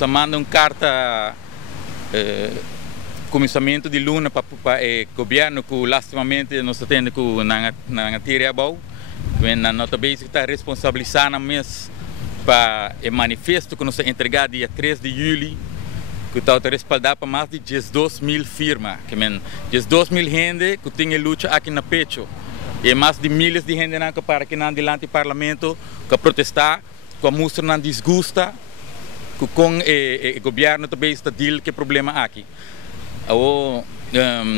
nos manda carta começamento de luna para o governo que lastimamente nós temos na Tíria Bau, nós também está responsabilizando mesmo para o manifesto que nós entregamos dia 3 de julho, que está respaldado para mais de 12.000 firmas, que 12.000 gente que tem luta aqui na pecho, e mais de milhares de gente que para aqui diante do parlamento, que protestar, que mostrar desgosto com o governo também está deal que problema aqui.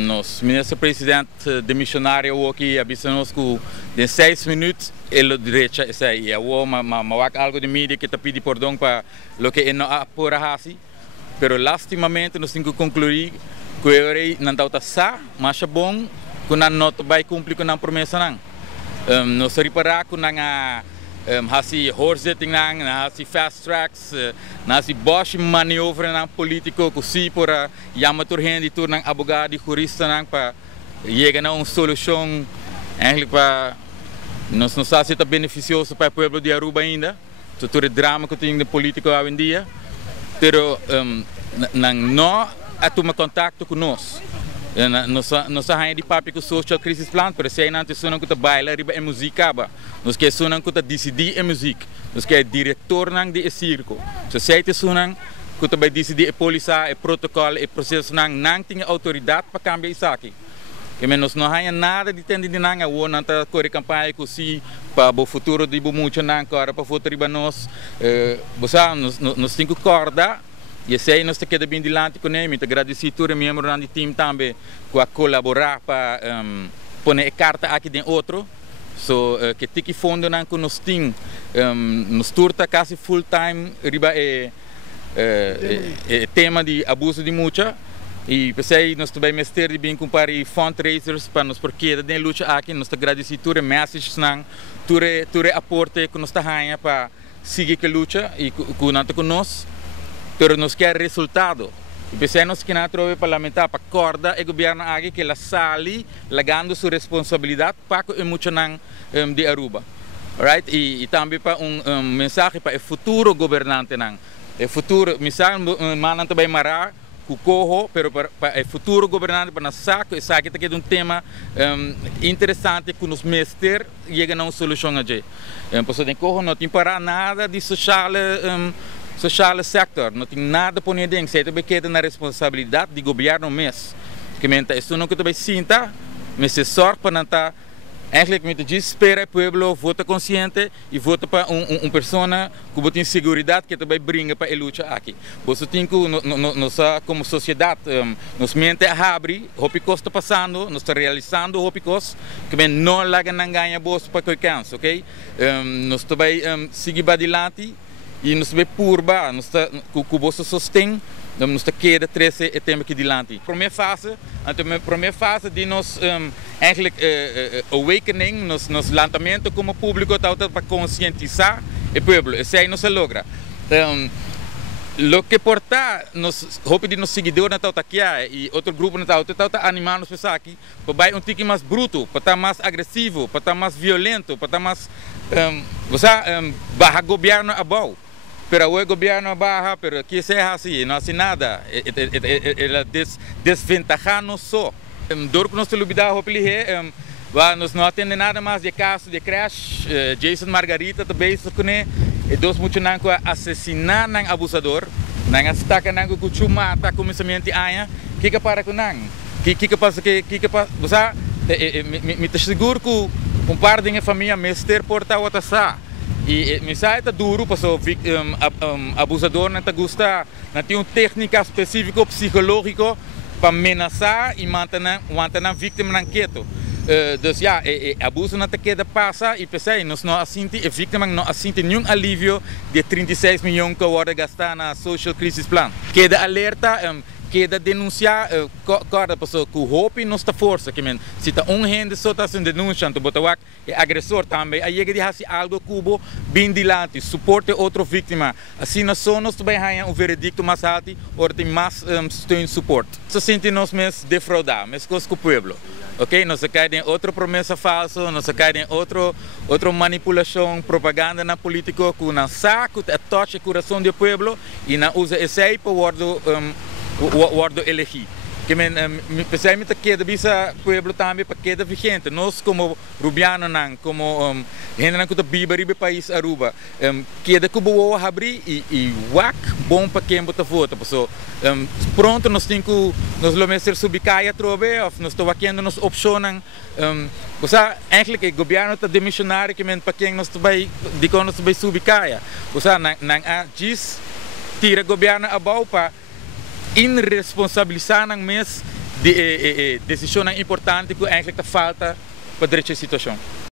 Nosso ministro-presidente demissionário aqui avisou-nos que em 6 minutos ele direita isso aí. Mas algo de mídia que está pedindo perdão para o que não apura assim. Mas lastimamente nós temos que concluir que o rei não está só, mas é bom que não vai cumprir com a promessa não. Nós reparar que não hasi hoorzitting nang, hasi fast tracks, hasi bosch manoeuvre nang político, kusi para yamatur hindi tur nang abogado e jurista nang para chegar a uma solução, eigenlijk para nos se está beneficioso para o povo de Aruba ainda, todo o drama que tem de político hoje em dia, pero não atoma contato conosco. Nós ainda de papo com o Social Crisis Plan, pero se ainda não que baila riba a música, nós que sonam que decidir a música, nós que diretor nang de circo, se ainda sonam que vai decidir a polícia, o protocolo, o processo nang tem autoridade para cambiar isso aqui. Que nós não há nada de entender de nang, ou não tá corre campanha que se para o futuro de muito nang agora para futuro riba nós, nós temos que acordar. E se nós queremos bem dilante com ele, agradecer a todos os membros do time também que colaborar para pôr a carta aqui dentro outro, que tem que fundo que nós temos, nos turta quase full time riba tema de abuso de mucha e pensei nós também mestre de bem comparar fundraisers para nós porque da luta aqui nós agradecer a todos os messages todo o aporte que nós está ganhando para seguir a luta e que nós conosco. Pero nos quer resultado. E pensei nós que não trove parlamentar para acordar o governo aqui que ela sali lagando sua responsabilidade para o muito de Aruba, right? E também para mensagem para o futuro governante nang. O futuro, mensagem manan também marar o corro, pero para o futuro governante para saco, isso aqui tem um tema interessante que nos mestre chega a uma solução aqui. Por tem corro não tem para nada de social sector, não tem nada para ninguém, se também queda na responsabilidade do governo mesmo. Que menta isso não que também sinta, mas se sorte para não estar, eigenlijk espera o povo vota consciente e vota para pessoa que tem segurança que também brinca para a luta aqui. Por isso tem que nós como sociedade nos mente a abrir, o que está passando, nós está realizando o que não larga não ganha bolsa para que cansa, ok? Nós também seguir adiante. E nós vemos purba, nós com o bolso sostém, nós queda 13 e temos que dilante. Primeira fase de nós eigenlijk awakening, nos lançamento como público para conscientizar o povo. Isso aí não se logra. Lo que porta nos hope de nos seguidores na aqui e outro grupo na tá animando nos pessoas aqui para um tique mais bruto, para estar mais agressivo, para estar mais violento, para estar mais barra governo abau. Pero o governo baja, pero que seja assim, não assim nada, ela desventaja-nos só. Dor que nós temos nós não atendemos nada mais de caso de crash, Jason Margarita também, isso que e dois muito não assassinar não abusador, não ataca não que chuma ataca começamento aia, que para com não, que passa você me seguro que par de família mestre porta outra sa. E mensagem está duro, porque o abusador não gosta, não tem uma técnica específica psicológica para ameaçar e manter a vítima quieto. Então, abuso não queda passa e pensei, nós não assiste, a vítima não assiste nenhum alívio de 36 milhões que agora gastar na Social Crisis Plan. Queda alerta, queda denunciar, cada pessoa que o hope não está força, que se está gente só está sendo denunciando, botar o agressor também, aí ele diz algo cubo bem dilante, suporte outra vítima, assim nós só nós também ganhamos um veredicto mais alto, ou tem mais suporte. Se sentimos mesmo defraudar, mas com o povo. ok? Não se cai em outra promessa falsa, não se cai em outra manipulação, propaganda na política que não saca, toca o coração do povo e não usa esse aí para o elegir. Que especialmente que visa pueblo também para que vigente nós como rubiano não como gente não que vive no país Aruba que de cubo abrir e wak bom para quem bota voto so pronto nós temos que nós lo mesmo subicaia trove of nós estou aqui nos opcionam você eigenlijk o governo está demissionário que para quem nós vai de quando nós vai subicaia você não diz tira o governo abau para irresponsabilizar ng mes decisyon importante ko eigenlijk falta para direito situação.